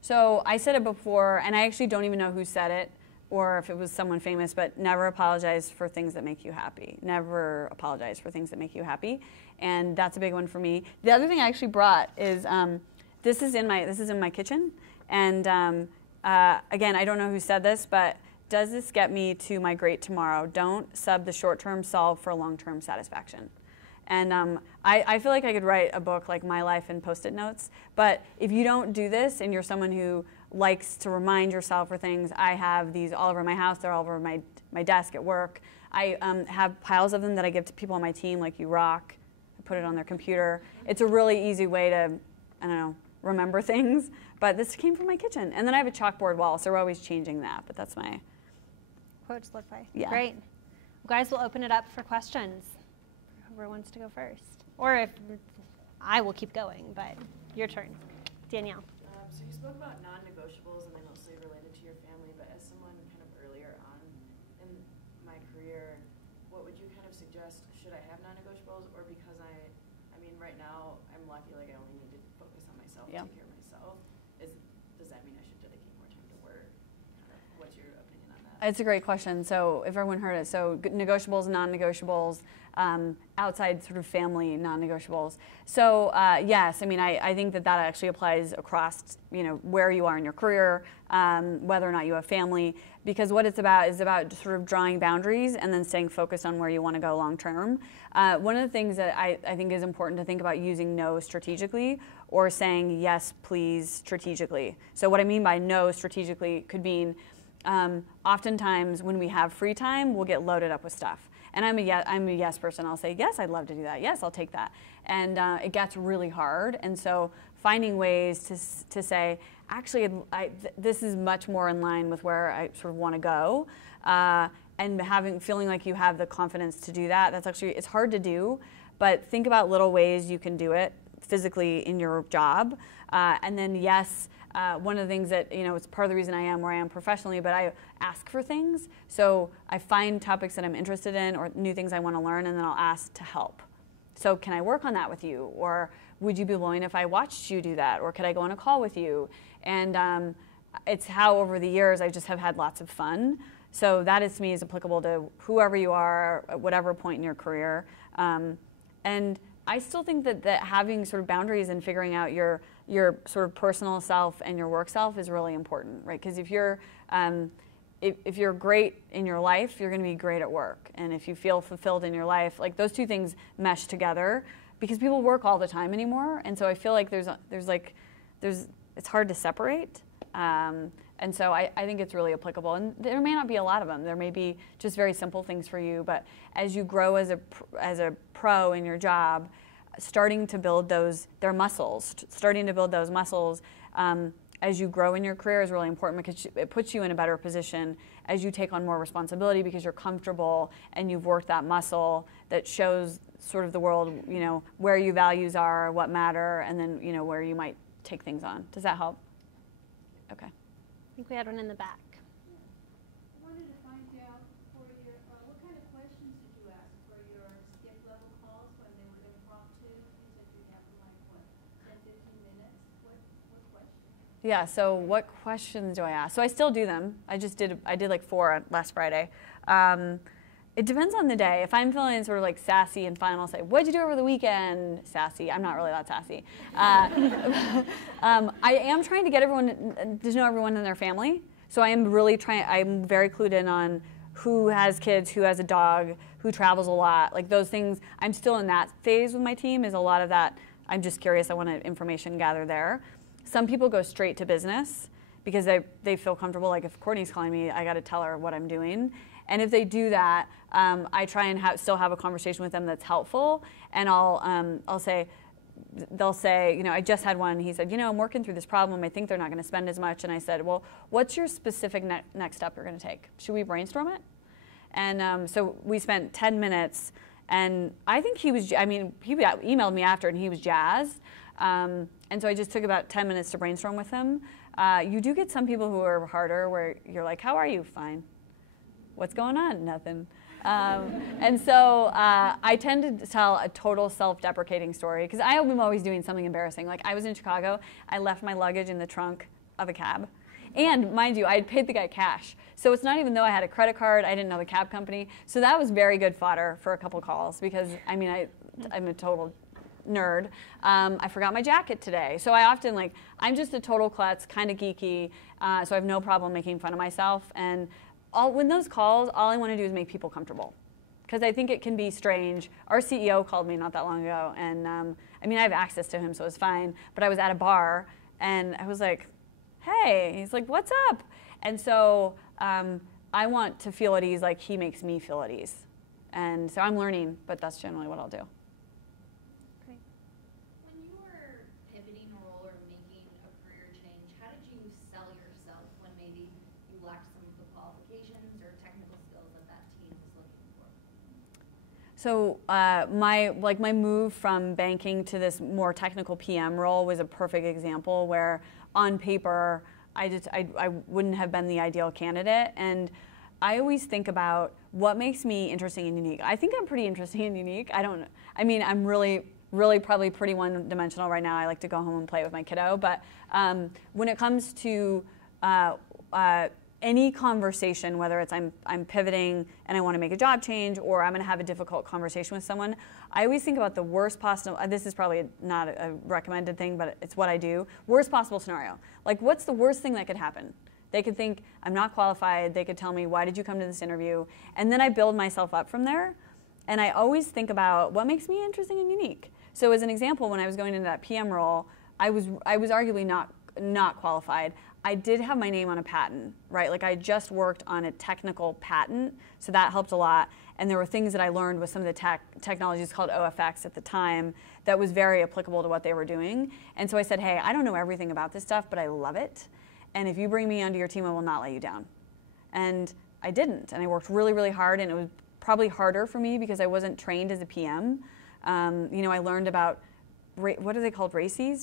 So I said it before, and I actually don't even know who said it or if it was someone famous, but never apologize for things that make you happy. Never apologize for things that make you happy. And that's a big one for me. The other thing I actually brought is this is in my kitchen. And again, I don't know who said this, but does this get me to my great tomorrow? Don't sub the short-term solve for long-term satisfaction. And I feel like I could write a book like My Life in Post-it notes. But if you don't do this and you're someone who likes to remind yourself for things, I have these all over my house. They're all over my desk at work. I have piles of them that I give to people on my team, like You Rock. I put it on their computer. It's a really easy way to, I don't know, remember things. But this came from my kitchen. And then I have a chalkboard wall, so we're always changing that. But that's my quotes live by. Yeah. Great. Well, guys, we'll open it up for questions. Whoever wants to go first. Or if I will keep going, but your turn. Danielle. So you spoke about non-negotiables, and they mostly related to your family, but as someone kind of earlier on in my career, just, should I have non-negotiables, or because I mean, right now, I'm lucky, like, I only need to focus on myself, Yeah. take care of myself. Does that mean I should dedicate more time to work? Kind of, what's your opinion on that? It's a great question. So if everyone heard it, so negotiables, non-negotiables, outside sort of family non-negotiables. So yes, I mean, I think that actually applies across, where you are in your career, whether or not you have family, because what it's about is about sort of drawing boundaries and then staying focused on where you want to go long term. One of the things that I think is important to think about using no strategically or saying yes, please strategically. So what I mean by no strategically could mean oftentimes when we have free time, we'll get loaded up with stuff. And I'm a yes person. I'll say, yes, I'd love to do that. Yes, I'll take that. And it gets really hard. And so finding ways to say, actually, this is much more in line with where I sort of want to go. And feeling like you have the confidence to do that. It's hard to do, but think about little ways you can do it physically in your job. And then yes, one of the things that, it's part of the reason I am where I am professionally, but I ask for things. So I find topics that I'm interested in or new things I want to learn, and then I'll ask to help. So can I work on that with you? Or would you be willing if I watched you do that? Or could I go on a call with you? And it's how over the years I just have had lots of fun. So that is, to me, is applicable to whoever you are at whatever point in your career. And I still think that having sort of boundaries and figuring out your sort of personal self and your work self is really important, right? Because if you're great in your life, you're going to be great at work. And if you feel fulfilled in your life, like those two things mesh together, because people work all the time anymore. And so I feel like it's hard to separate. And so I think it's really applicable. And there may not be a lot of them. There may be just very simple things for you. But as you grow as a pro in your job, starting to build those muscles as you grow in your career is really important, because it puts you in a better position as you take on more responsibility, because you're comfortable and you've worked that muscle that shows sort of the world, where your values are, what matter, and then, where you might take things on. Does that help? Okay. I think we had one in the back. I wanted to find out for your, what kind of questions did you ask for your skip level calls when they were impromptu? You said you have them like, 10, 15 minutes? What questions? Yeah, so what questions do I ask? So I still do them. I did like 4 last Friday. It depends on the day. If I'm feeling sort of like sassy and fun, I'll say, what'd you do over the weekend? Sassy. I'm not really that sassy. I am trying to get everyone to know everyone in their family. So I am really trying, I'm very clued in on who has kids, who has a dog, who travels a lot. Like those things, I'm still in that phase with my team, is a lot of that. I'm just curious, I want information gathered there. Some people go straight to business because they feel comfortable. Like if Courtney's calling me, I got to tell her what I'm doing. And if they do that, I try and still have a conversation with them that's helpful. And I'll say, they'll say, I just had one. He said, I'm working through this problem. I think they're not going to spend as much. And I said, well, what's your specific next step you're going to take? Should we brainstorm it? And so we spent 10 minutes. And I think he emailed me after, and he was jazzed. And so I just took about 10 minutes to brainstorm with him. You do get some people who are harder, where you're like, how are you? Fine. What's going on? Nothing. And so I tend to tell a total self-deprecating story, because I am always doing something embarrassing. Like I was in Chicago, I left my luggage in the trunk of a cab. And mind you, I had paid the guy cash. So it's not even though I had a credit card, I didn't know the cab company. So that was very good fodder for a couple calls, because I'm a total nerd. I forgot my jacket today. So I often I'm just a total klutz, kind of geeky. So I have no problem making fun of myself. And when those calls, all I want to do is make people comfortable, because I think it can be strange. Our CEO called me not that long ago, and I have access to him, so it's fine. But I was at a bar, and I was like, hey. He's like, what's up? And so I want to feel at ease like he makes me feel at ease. And so I'm learning, but that's generally what I'll do. Great. When you were pivoting a role or making a career change, how did you sell yourself when maybe you lacked some of the qualifications or technical skills that team was looking for? So my move from banking to this more technical PM role was a perfect example, where on paper I wouldn't have been the ideal candidate. And I always think about what makes me interesting and unique. I think I'm pretty interesting and unique. I'm really probably pretty one-dimensional right now. I like to go home and play with my kiddo. But when it comes to any conversation, whether it's I'm pivoting and I want to make a job change, or I'm going to have a difficult conversation with someone, I always think about the worst possible, this is probably not a recommended thing, but it's what I do, worst possible scenario. Like, what's the worst thing that could happen? They could think I'm not qualified. They could tell me, why did you come to this interview? And then I build myself up from there. And I always think about what makes me interesting and unique. So as an example, when I was going into that PM role, I was arguably not qualified. I did have my name on a patent, right? Like, I just worked on a technical patent, so that helped a lot. And there were things that I learned with some of the technologies called OFX at the time that was very applicable to what they were doing. And so I said, hey, I don't know everything about this stuff, but I love it. And if you bring me onto your team, I will not let you down. And I didn't. And I worked really, really hard. And it was probably harder for me because I wasn't trained as a PM. I learned about, what are they called, RACI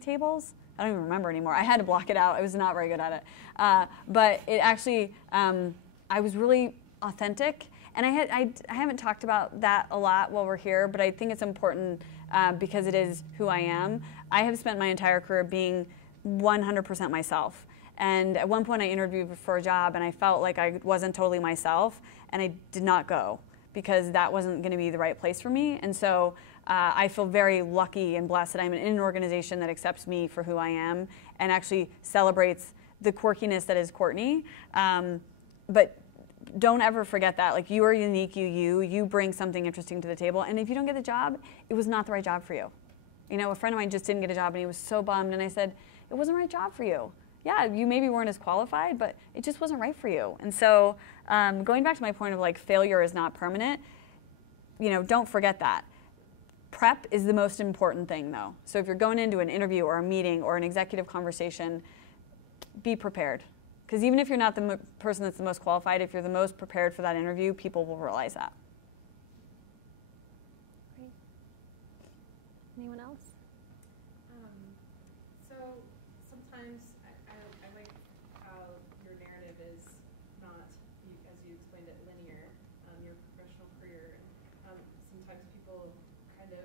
tables? I don't even remember anymore. I had to block it out. I was not very good at it. But it actually, I was really authentic. And I haven't talked about that a lot while we're here, but I think it's important because it is who I am. I have spent my entire career being 100% myself. And at one point I interviewed for a job and I felt like I wasn't totally myself, and I did not go because that wasn't going to be the right place for me. And so I feel very lucky and blessed that I'm in an organization that accepts me for who I am and actually celebrates the quirkiness that is Courtney. But don't ever forget that. Like, you are unique, you bring something interesting to the table. And if you don't get the job, it was not the right job for you. A friend of mine just didn't get a job and he was so bummed, and I said, it wasn't the right job for you. Yeah, you maybe weren't as qualified, but it just wasn't right for you. And so going back to my point of like failure is not permanent, don't forget that. Prep is the most important thing though. So if you're going into an interview or a meeting or an executive conversation, be prepared. Because even if you're not the person that's the most qualified, if you're the most prepared for that interview, people will realize that. Great. Anyone else? So sometimes I like how your narrative is not, as you explained it, linear, your professional career. Sometimes people kind of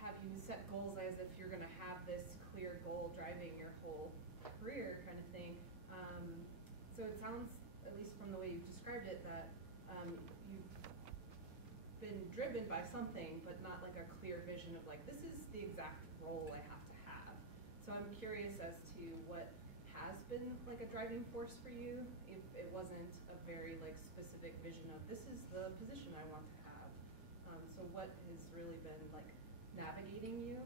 have you set goals as if you're going to have this clear goal driving your whole career kind of thing. So it sounds, at least from the way you've described it, that you've been driven by something, but not like a clear vision of like, this is the exact role I have to have. So I'm curious as to what has been like a driving force for you, if it wasn't a very like specific vision of this is the position I want to have. So what has really been like navigating you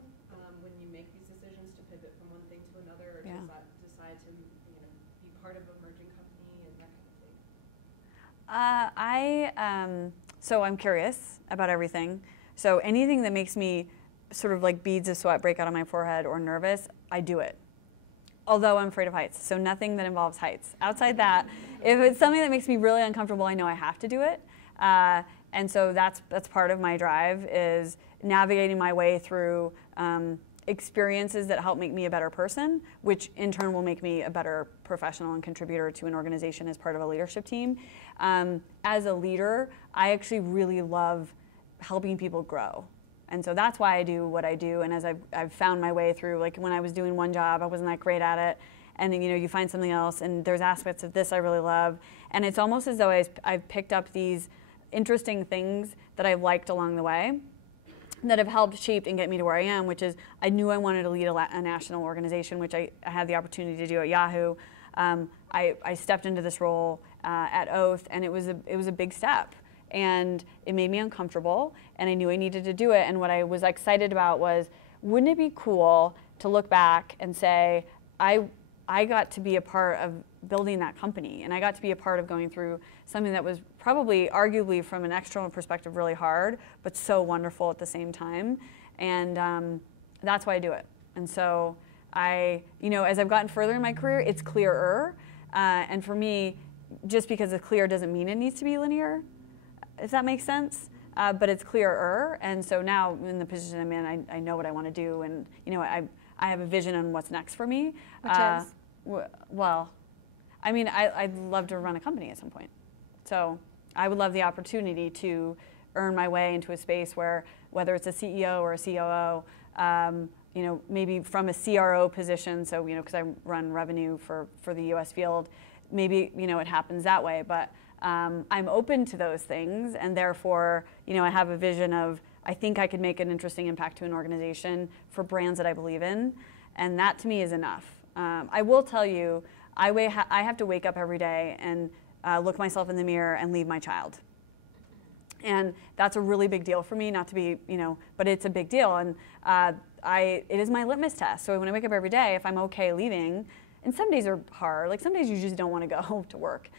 when you make these decisions to pivot from one thing to another, or decide to be part of a merging company and that kind of thing? So I'm curious about everything. So anything that makes me sort of like beads of sweat break out on my forehead or nervous, I do it. Although I'm afraid of heights, so nothing that involves heights. Outside that, if it's something that makes me really uncomfortable, I know I have to do it. And so that's part of my drive, is navigating my way through experiences that help make me a better person, which in turn will make me a better professional and contributor to an organization as part of a leadership team. As a leader, I actually really love helping people grow. And so that's why I do what I do. And as I've found my way through, like when I was doing one job, I wasn't that great at it. And then, you find something else, and there's aspects of this I really love. And it's almost as though I've picked up these interesting things that I've liked along the way that have helped shape and get me to where I am, which is I knew I wanted to lead a national organization, which I had the opportunity to do at Yahoo. I stepped into this role at Oath, and it was a big step. And it made me uncomfortable, and I knew I needed to do it. And what I was excited about was, wouldn't it be cool to look back and say, I got to be a part of building that company, and I got to be a part of going through something that was probably, arguably, from an external perspective, really hard, but so wonderful at the same time. And that's why I do it. And so as I've gotten further in my career, it's clearer. And for me, just because it's clear doesn't mean it needs to be linear, if that makes sense. But it's clearer. And so now in the position I'm in, I know what I want to do, and I have a vision on what's next for me. Which is? Well, I mean, I'd love to run a company at some point. So I would love the opportunity to earn my way into a space where, whether it's a CEO or a COO, you know, maybe from a CRO position, so, you know, because I run revenue for the US field, maybe, you know, it happens that way. But I'm open to those things, and therefore, you know, I have a vision of, I think I could make an interesting impact to an organization for brands that I believe in, and that to me is enough. I will tell you, I have to wake up every day and look myself in the mirror and leave my child. And that's a really big deal for me, not to be, you know, but it's a big deal. And it is my litmus test. So when I wake up every day, if I'm okay leaving, and some days are hard, like some days you just don't want to go to work.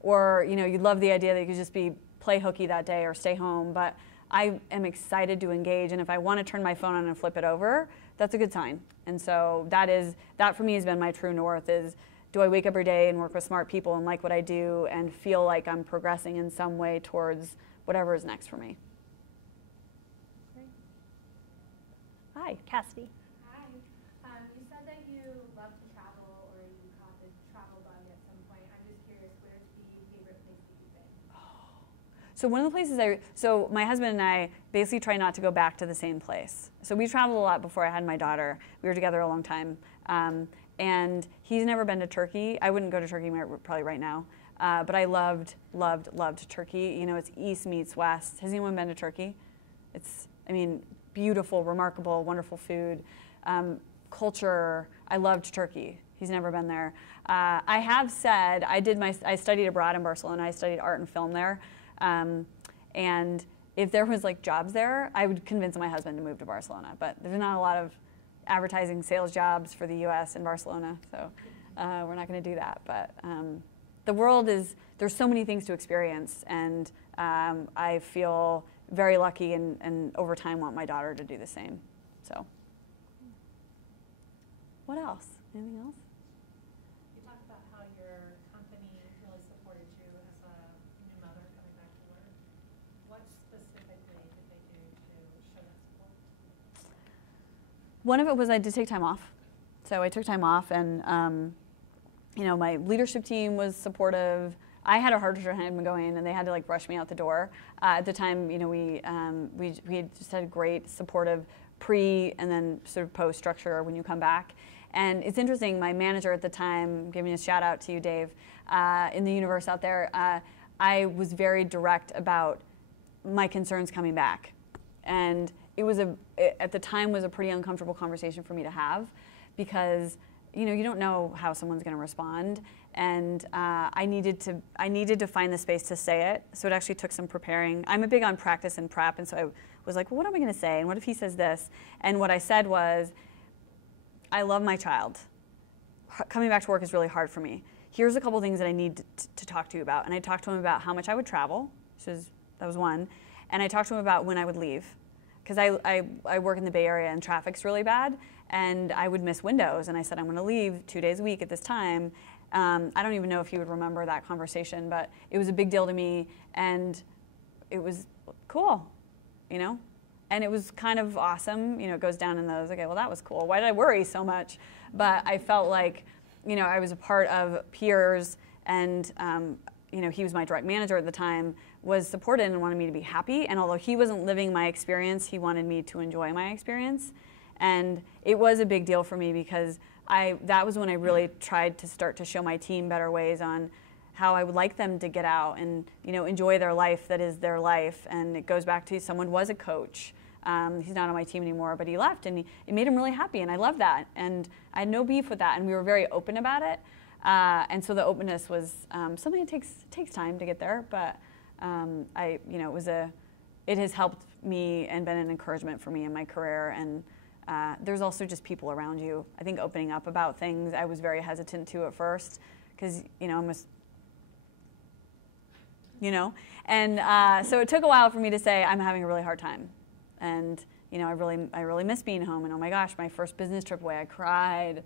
Or, you know, you love the idea that you could just play hooky that day or stay home. But I am excited to engage. And if I want to turn my phone on and flip it over, that's a good sign. And so that for me has been my true north is, do I wake up every day and work with smart people and like what I do and feel like I'm progressing in some way towards whatever is next for me? Great. Hi, Cassidy. Hi. You said that you love to travel, or you caught the travel bug at some point. I'm just curious, where's the favorite place that you've been? So one of the places so my husband and I basically try not to go back to the same place. So we traveled a lot before I had my daughter. We were together a long time. And he's never been to Turkey. I wouldn't go to Turkey probably right now. But I loved Turkey. You know, it's East meets West. Has anyone been to Turkey? It's, I mean, beautiful, remarkable, wonderful food. Culture, I loved Turkey. He's never been there. I have said, I studied abroad in Barcelona. I studied art and film there. And if there was like jobs there, I would convince my husband to move to Barcelona. But there's not a lot of advertising sales jobs for the US in Barcelona. So we're not going to do that. But the world there's so many things to experience. And I feel very lucky and over time want my daughter to do the same. So what else? Anything else? You talked about how your company really supported you as a new mother coming back to work. What specifically did they do to show that support? One of it was I did take time off. So I took time off, and you know, my leadership team was supportive. I had a hard time going, and they had to like rush me out the door. At the time, you know, we had just had great supportive pre and then sort of post structure when you come back. And it's interesting, my manager at the time, giving a shout out to you, Dave, in the universe out there, I was very direct about my concerns coming back. And it was at the time was a pretty uncomfortable conversation for me to have, because you know, you don't know how someone's going to respond, and I needed to find the space to say it. So it actually took some preparing. I'm a big on practice and prep, and so I was like, well, what am I going to say, and what if he says this? And what I said was, I love my child. Coming back to work is really hard for me. Here's a couple things that I need to talk to you about. And I talked to him about how much I would travel, that was one, and I talked to him about when I would leave, because I work in the Bay Area and traffic's really bad, and I would miss windows, and I said I'm going to leave 2 days a week at this time. I don't even know if you would remember that conversation, but it was a big deal to me, and it was cool, you know? And it was kind of awesome, you know, it goes down in those, okay, well that was cool. Why did I worry so much? But I felt like, you know, I was a part of peers, and you know, he was my direct manager at the time, was supported and wanted me to be happy. And although he wasn't living my experience, he wanted me to enjoy my experience. And it was a big deal for me, because that was when I really tried to start to show my team better ways on how I would like them to get out and, you know, enjoy their life that is their life. And it goes back to someone was a coach. He's not on my team anymore, but he left, and it made him really happy, and I love that. And I had no beef with that, and we were very open about it. And so the openness was something that takes time to get there, but you know, it has helped me and been an encouragement for me in my career. And there's also just people around you. I think opening up about things, I was very hesitant to at first, because, you know, and so it took a while for me to say I'm having a really hard time. And you know, I really miss being home. And oh my gosh, my first business trip away, I cried.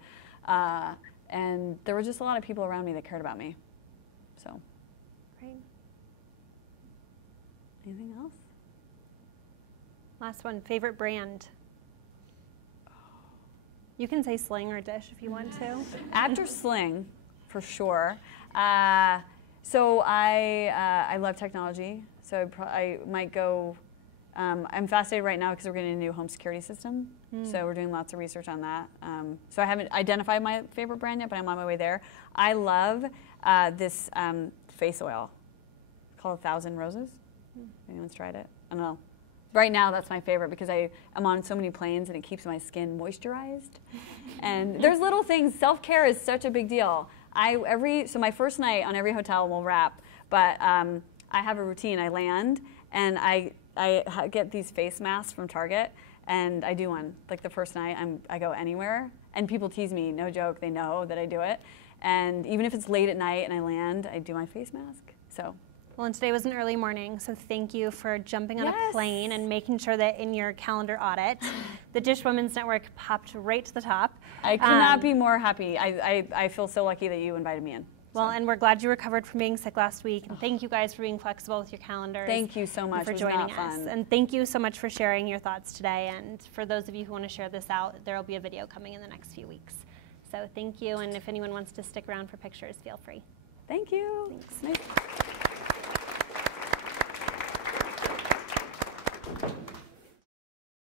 And there were just a lot of people around me that cared about me. So, Great. Anything else? Last one, favorite brand. You can say Sling or Dish if you want to. After Sling, for sure. So I love technology. So I might go. I'm fascinated right now because we're getting a new home security system. So we're doing lots of research on that. So I haven't identified my favorite brand yet, but I'm on my way there. I love this face oil called 1,000 Roses. Anyone's tried it? I don't know. Right now, that's my favorite because I'm on so many planes and it keeps my skin moisturized. And there's little things. Self-care is such a big deal. So my first night on every hotel will wrap, but I have a routine. I land and I get these face masks from Target, and I do one. Like the first night, I go anywhere, and people tease me. No joke, they know that I do it. And even if it's late at night and I land, I do my face mask. So. Well, and today was an early morning, so thank you for jumping on a plane and making sure that in your calendar audit, the Dish Women's Network popped right to the top. I could not be more happy. I feel so lucky that you invited me in. Well, and we're glad you recovered from being sick last week, and thank you guys for being flexible with your calendars. Thank you so much for joining us. And thank you so much for sharing your thoughts today. And for those of you who want to share this out, there will be a video coming in the next few weeks. So thank you, and if anyone wants to stick around for pictures, feel free. Thank you. Thanks. Nice.